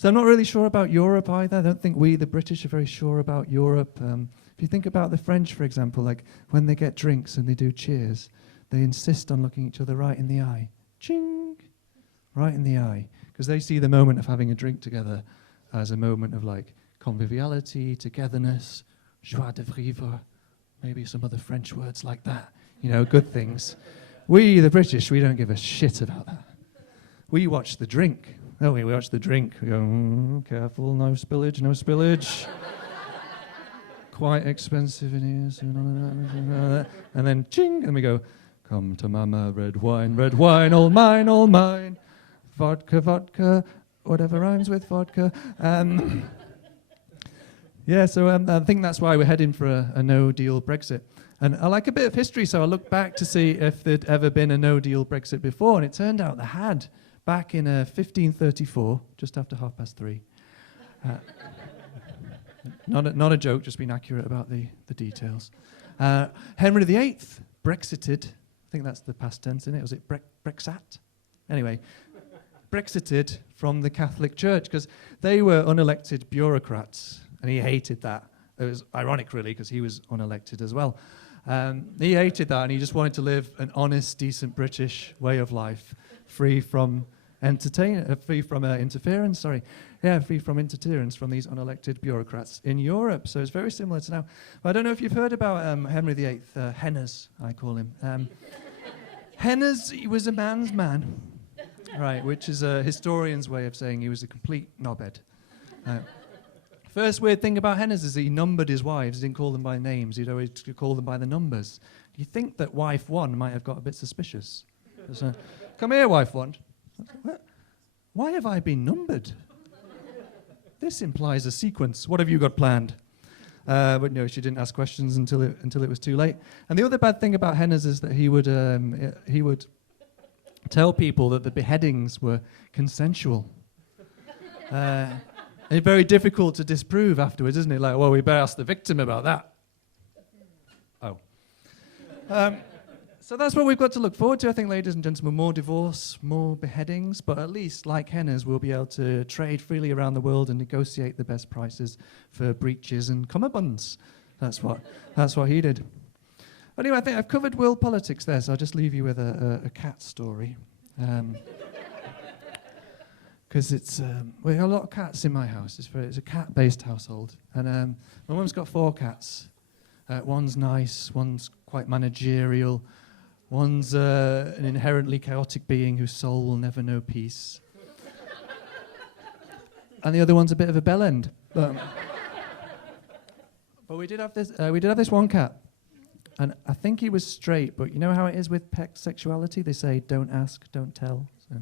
So I'm not really sure about Europe either. I don't think we, the British, are very sure about Europe. If you think about the French, for example, like when they get drinks and they do cheers, they insist on looking each other right in the eye. Ching! Right in the eye. Because they see the moment of having a drink together as a moment of like conviviality, togetherness, joie de vivre, maybe some other French words like that. You know, good things. We, the British, we don't give a shit about that. We watch the drink. Oh, we watch the drink. We go, careful, no spillage, no spillage. Quite expensive in here. So and then, ching, and we go, come to mama, red wine, all mine. Vodka, vodka, whatever rhymes with vodka. Yeah, so I think that's why we're heading for a no-deal Brexit. And I like a bit of history, so I looked back to see if there'd ever been a no-deal Brexit before, and it turned out there had. Back in 1534, just after 3:30. Not a joke, just being accurate about the details. Henry VIII Brexited. I think that's the past tense, isn't it? Was it Brexat? Anyway, Brexited from the Catholic Church because they were unelected bureaucrats, and he hated that. It was ironic, really, because he was unelected as well. He hated that, and he just wanted to live an honest, decent British way of life, free from interference from these unelected bureaucrats in Europe. So it's very similar to now. But I don't know if you've heard about Henry VIII, Henners, I call him. Henners, he was a man's man, right, which is a historian's way of saying he was a complete knobhead. First weird thing about Henners is he numbered his wives. He didn't call them by names. He'd always call them by the numbers. You think that wife one might have got a bit suspicious. So, come here, wife one. Why have I been numbered? This implies a sequence. What have you got planned? But no, she didn't ask questions until it was too late. And the other bad thing about Henners is that he would tell people that the beheadings were consensual. It's very difficult to disprove afterwards, isn't it? Like, well, we better ask the victim about that. Oh. So that's what we've got to look forward to, I think, ladies and gentlemen. More divorce, more beheadings, but at least, like Henners, we'll be able to trade freely around the world and negotiate the best prices for breeches and cummerbunds. That's what he did. Anyway, I think I've covered world politics there, so I'll just leave you with a cat story. Because we have a lot of cats in my house. It's a cat-based household. And my mum's got 4 cats. One's nice, one's quite managerial, one's an inherently chaotic being whose soul will never know peace. And the other one's a bit of a bellend. But we did have this one cat. And I think he was straight, but you know how it is with pet sexuality? They say, don't ask, don't tell. So.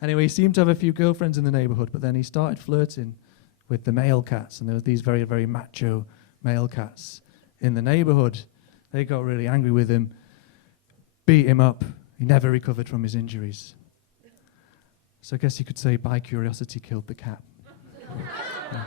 Anyway, he seemed to have a few girlfriends in the neighborhood, but then he started flirting with the male cats, and there were these very, very macho male cats in the neighborhood. They got really angry with him, beat him up. He never recovered from his injuries. So I guess you could say by curiosity killed the cat. Yeah.